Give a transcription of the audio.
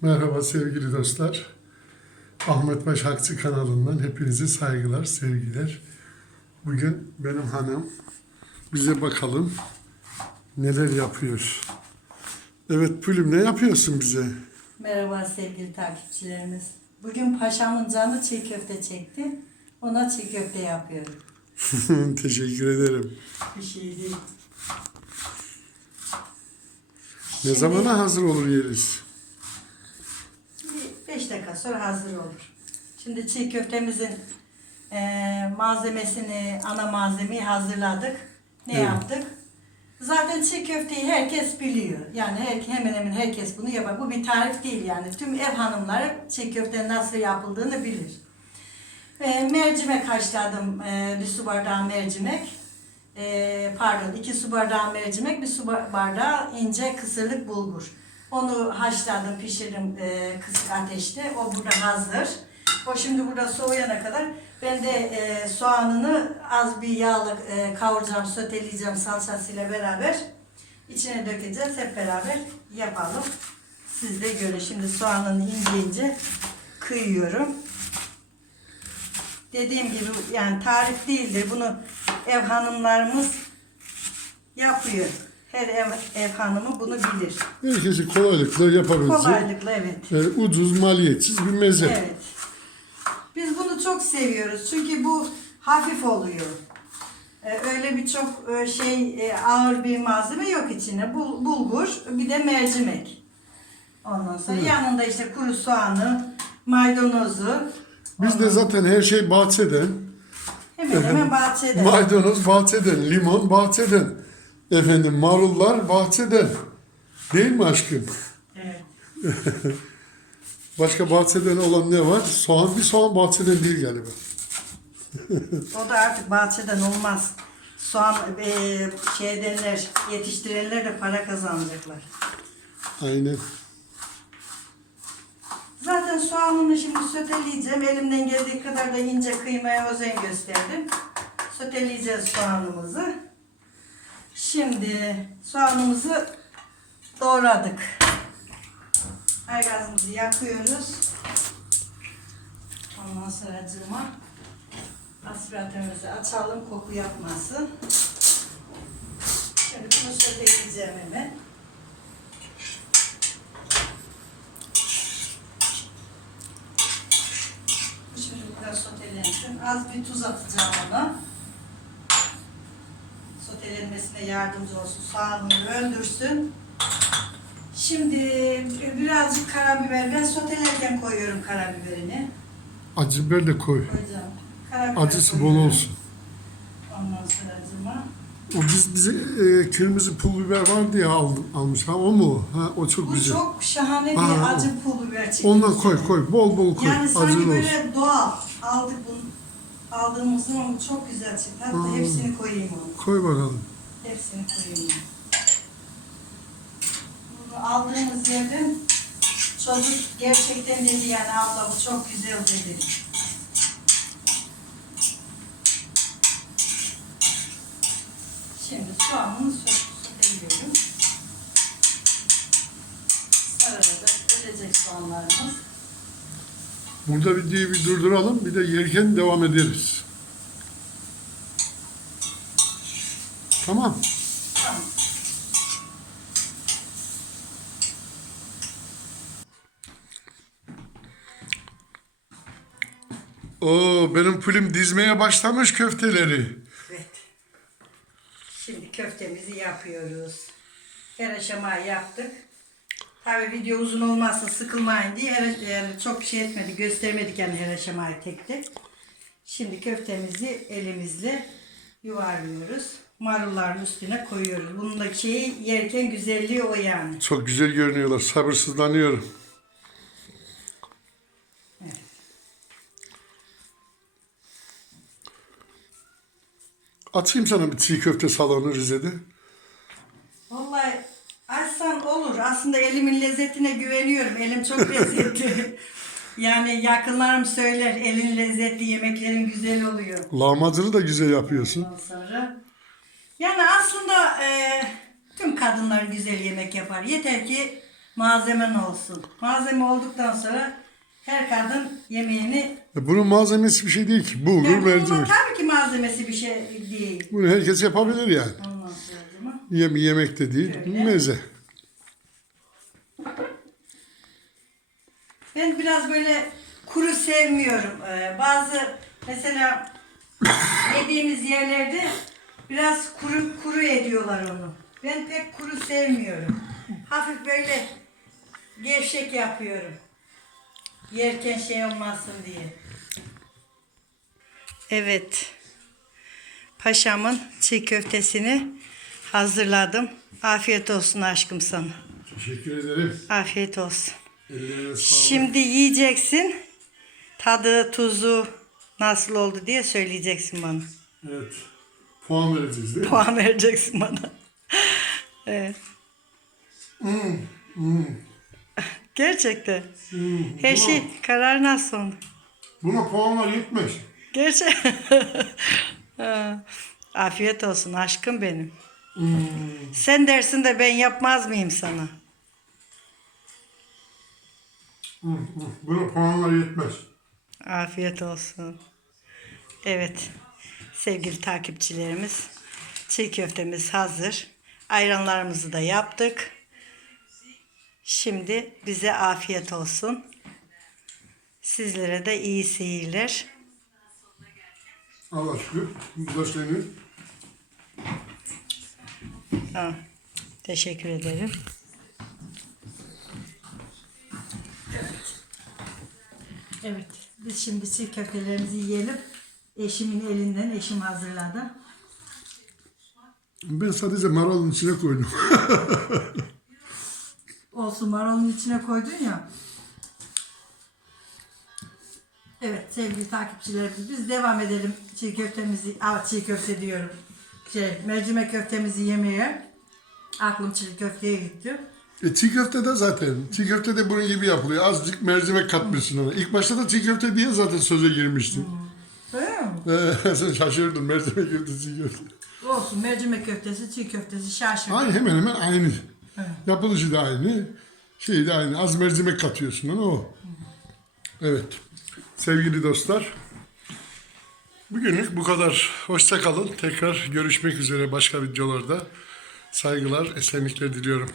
Merhaba sevgili dostlar. Ahmet Baş Hakçı kanalından hepinize saygılar, sevgiler. Bugün benim hanım bize bakalım neler yapıyor. Evet Pülüm ne yapıyorsun bize? Merhaba sevgili takipçilerimiz. Bugün paşamın canı çiğ köfte çekti. Ona çiğ köfte yapıyorum. Teşekkür ederim. Bir şey değil. Ne Şimdi- zamana hazır olur yeriz? 5 dakika sonra hazır olur. Şimdi çiğ köftemizin eee, malzemesini, ana malzemeyi hazırladık. Ne Evet. yaptık? Zaten çiğ köfteyi herkes biliyor. Yani her, hemen hemen herkes bunu yapar. Bu bir tarif değil yani. Tüm ev hanımları çiğ köftenin nasıl yapıldığını bilir. E, mercimek haşladım. E, bir su bardağı mercimek. E, pardon iki su bardağı mercimek, bir su ba- bardağı ince kısırlık bulgur. Onu haşladım, pişirdim e, kısık ateşte. O burada hazır. O şimdi burada soğuyana kadar ben de e, soğanını az bir yağla e, kavuracağım, soteleyeceğim salçasıyla beraber. İçine dökeceğiz. Hep beraber yapalım. Siz de görün. Şimdi soğanını ince ince kıyıyorum. Dediğim gibi yani tarif değildir. Bunu ev hanımlarımız yapıyor. Her ev, ev hanımı bunu bilir. Herkesi kolaylıkla yapabilecek Kolaylıkla evet. e, ucuz, maliyetsiz bir meze. Evet. Biz bunu çok seviyoruz. Çünkü bu hafif oluyor. Ee, öyle bir çok e, şey e, ağır bir malzeme yok içine. Bul, bulgur, bir de mercimek. Ondan sonra yanında işte kuru soğanı, maydanozu. Bizde zaten her şey bahçeden. hemen hemen bahçede. Maydanoz bahçeden, limon bahçeden. Efendim marullar bahçeden. Değil mi aşkım? evet. Başka bahçeden olan ne var? Soğan bir soğan bahçeden değil galiba. O da artık bahçeden olmaz. Soğan e, şey edenler, yetiştirenler de para kazanacaklar. Aynen. Zaten soğanını şimdi söteleyeceğim. Elimden geldiği kadar da ince kıymaya özen gösterdim. Söteleyeceğiz soğanımızı. Şimdi soğanımızı doğradık. Aygazımızı yakıyoruz. Ondan sonra cıma aspiratörümüzü açalım koku yapmasın. Şimdi bunu söteleyeceğim hemen. Şimdi biraz sotelensin. Az bir tuz atacağım ona. Sotelenmesine yardımcı olsun. Soğanını öldürsün. Şimdi birazcık karabiber. Ben sotelerken koyuyorum karabiberini. Acı biber de koy. Koyacağım. Karabiber Acısı bol koyuyorum. olsun. Ondan sonra acıma. O biz bize e, kırmızı pul biber vardı ya aldım, almış. Ha o mu? Ha o çok Bu güzel. çok şahane bir Ha, acı pul biber çıktı. Ondan koy koy. Bol bol koy. Yani sanki Acılı böyle olsun. doğal. Aldık bunu. Aldığımız zaman çok güzel çıktı. Hatta Hmm. hepsini koyayım onu. Koy bakalım. Hepsini koyayım. Bunu aldığımız yerden çocuk gerçekten dedi yani abla bu çok güzel dedi. Şimdi soğanını söylüyorum. Sarada ölecek soğanlarımız. Burada videoyu bir durduralım. Bir de yerken devam ederiz. Tamam. Oo benim pülüm dizmeye başlamış köfteleri. Evet. Şimdi köftemizi yapıyoruz. Her aşamayı yaptık. Tabii video uzun olmazsa sıkılmayın diye her, yani çok şey etmedik, göstermedik yani her aşamayı tek tek. Şimdi köftemizi elimizle yuvarlıyoruz. Marulların üstüne koyuyoruz. Bunun da şeyi yerken güzelliği o yani. Çok güzel görünüyorlar. Sabırsızlanıyorum. Atayım sana bir çiğ köfte salonu Rize'de. Aslında elimin lezzetine güveniyorum. Elim çok lezzetli. yani yakınlarım söyler elin lezzetli yemeklerin güzel oluyor. Lahmacunu da güzel yapıyorsun. Ondan sonra yani aslında e, tüm kadınlar güzel yemek yapar. Yeter ki malzemen olsun. Malzeme olduktan sonra her kadın yemeğini E, Bunun malzemesi bir şey değil ki. Bulgur, Yani bunun mercimek. tabii ki malzemesi bir şey değil. Bunu herkes yapabilir yani. Ondan sonra Yem, yemek de değil, Öyle. meze. Ben biraz böyle kuru sevmiyorum. Ee, bazı mesela yediğimiz yerlerde biraz kuru kuru ediyorlar onu. Ben pek kuru sevmiyorum. Hafif böyle gevşek yapıyorum. Yerken şey olmasın diye. Evet. Paşamın çiğ köftesini hazırladım. Afiyet olsun aşkım sana. Teşekkür ederim. Afiyet olsun. Şimdi yiyeceksin. Tadı, tuzu nasıl oldu diye söyleyeceksin bana. Evet. Puan vereceğiz değil mi? Puan vereceksin bana. evet. Gerçekten. Hmm, Her buna- şey karar nasıl oldu? Buna puanlar yetmez. Gerçek. Afiyet olsun aşkım benim. Hmm, Sen dersin de ben yapmaz mıyım sana? Buna puanlar yetmez. Afiyet olsun. Evet. Sevgili takipçilerimiz, çiğ köftemiz hazır. Ayranlarımızı da yaptık. Şimdi bize afiyet olsun. Sizlere de iyi seyirler. Allah şükür. Bu da senin. Ha, teşekkür ederim. Evet, biz şimdi çiğ köftelerimizi yiyelim. Eşimin elinden, eşim hazırladı. Ben sadece marulun içine koydum. Olsun marulun içine koydun ya. Evet sevgili takipçilerimiz biz devam edelim çiğ köftemizi, aa, çiğ köfte diyorum. Şey, mercimek köftemizi yemeye. Aklım çiğ köfteye gitti. E, çiğ köfte de zaten. Çiğ köfte de bunun gibi yapılıyor. Azıcık mercimek katmışsın ona. İlk başta da çiğ köfte diye zaten söze girmiştin. Öyle mi? Sen şaşırdın mercimek köfte çiğ köfte. Olsun mercimek köftesi, çiğ köftesi şaşırdım. Aynı hemen hemen aynı. Evet. Yapılışı da aynı. Şey de aynı. Az mercimek katıyorsun ona o. Evet. Sevgili dostlar. Bugünlük bu kadar. Hoşça kalın. Tekrar görüşmek üzere başka videolarda. Saygılar, esenlikler diliyorum.